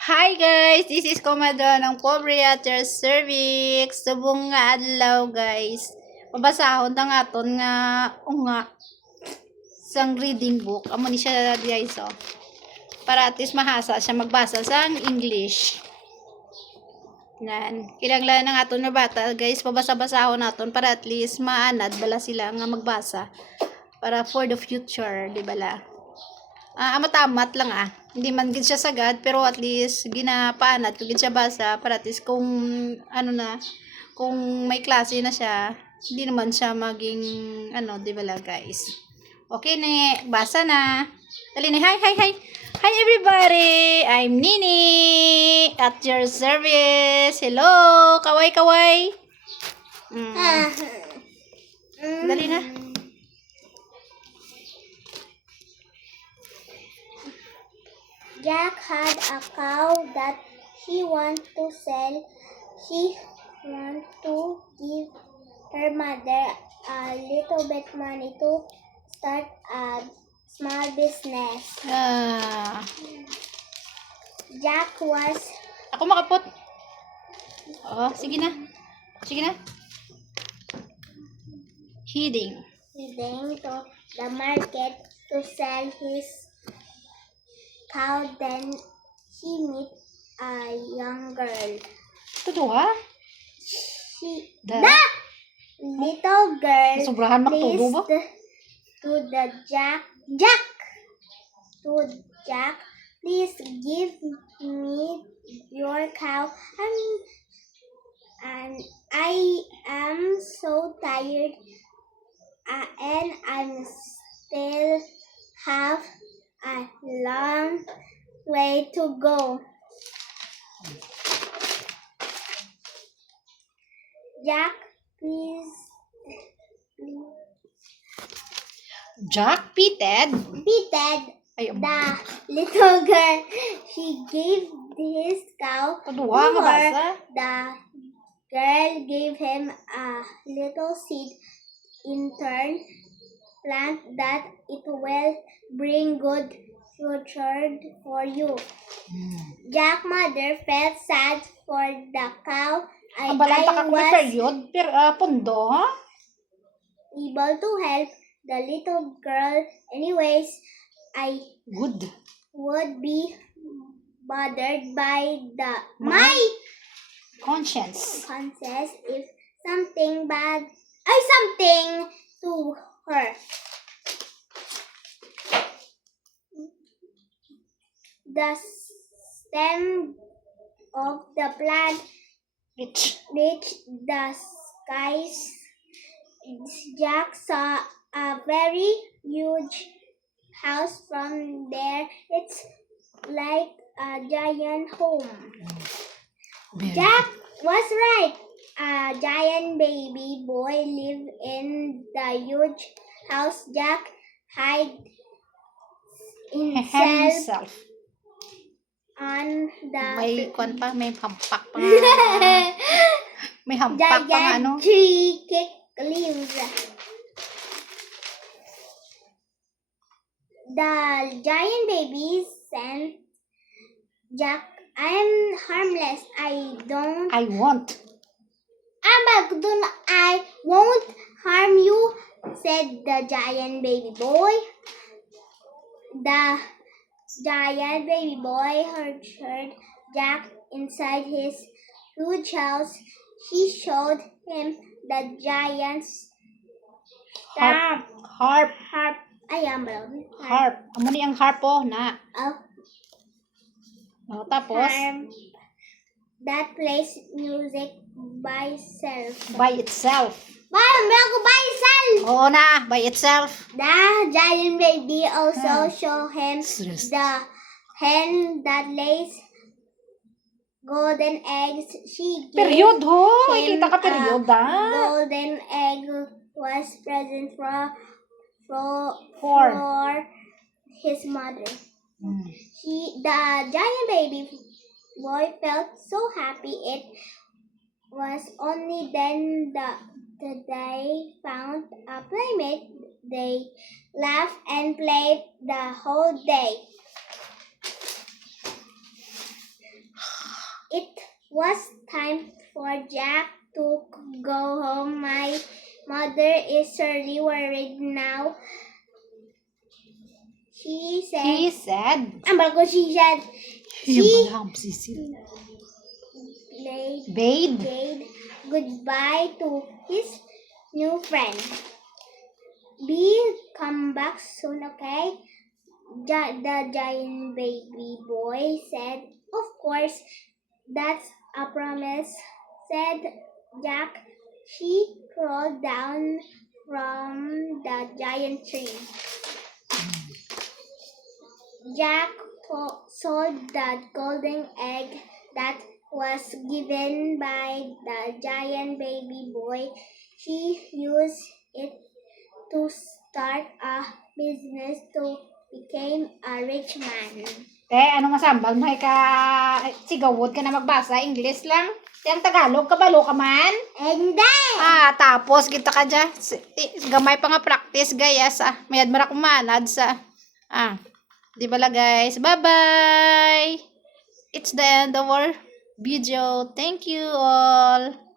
Hi guys, this is Komado ng Pobriater Cervix. Subong nga adlaw guys. Mabasahon ta nga ton nga nga sang reading book. Amo ni siya guys oh. Para at least mahasa siya magbasa sang English. Nan, kinahanglan ng aton na bata guys, pabasa-basahon naton para at least maanad bala sila nga magbasa. Para for the future, di bala? Amat-amat lang Hindi man gid siya sagad pero at least ginapaanat kung gid siya basa para at least kung kung may klase na siya, hindi naman siya maging di ba la guys. Okay na, basa na. Dali na, hi. Hi everybody. I'm Nini at your service. Hello, kaway. Dali na. Jack had a cow that he wanted to sell. He wanted to give her mother a little bit money to start a small business. Jack was... Ako makapot. Oh, sige na. Heading to the market to sell his cow. Then he met a young girl. Tuduha? The little girl Sobrahan maktubo ba? to Jack, please give me your cow. And I am so tired, and I still have a long way to go. Jack, please. Jack pitted. The little girl. She gave his cow to Tuduha nga her. basa. The girl gave him a little seed. In turn, plant that it will bring good future for you. Jack's mother felt sad for the cow. I was period, pundo, ha? able to help the little girl. Anyways, I would be bothered by my conscience if something to her. The stem of the plant reached the skies. Jack saw a very huge house from there. It's like a giant home. Jack was right. A giant baby boy lived in the huge house. Jack hid himself on the may hampak pa. May hampak pa nga, giant tree leaves. The giant baby said, Jack, I am harmless. I won't harm you, said the giant baby boy. The giant baby boy heard Jack inside his huge house. He showed him the giant's harp. Harp. Amo ni ang harp na. Tapos that plays music by itself. By itself. Oo na, by itself. The giant baby also showed him the hen that lays golden eggs. She gave Period ho. him Kita ka period golden egg was present for his mother. The giant baby boy felt so happy. It was only then that they found a playmate. They laughed and played the whole day. was time for Jack to go home. My mother is sorely worried now. She said, He said. she said, Yung she balang sisil. bade Bade. goodbye to his new friend. Be come back soon, okay? The giant baby boy said, of course, that's a promise, said Jack. She crawled down from the giant tree. Jack saw the golden egg that was given by the giant baby boy. He used it to start a business to become a rich man. Ano masambal mo ka sigawod ka na magbasa English lang. Yang Tagalog kabalo ka man. And then, Tapos kita ka dyan. Gamay pa nga practice gayas mayad marak manad sa di bala guys. Bye-bye. It's the end of our video. Thank you all.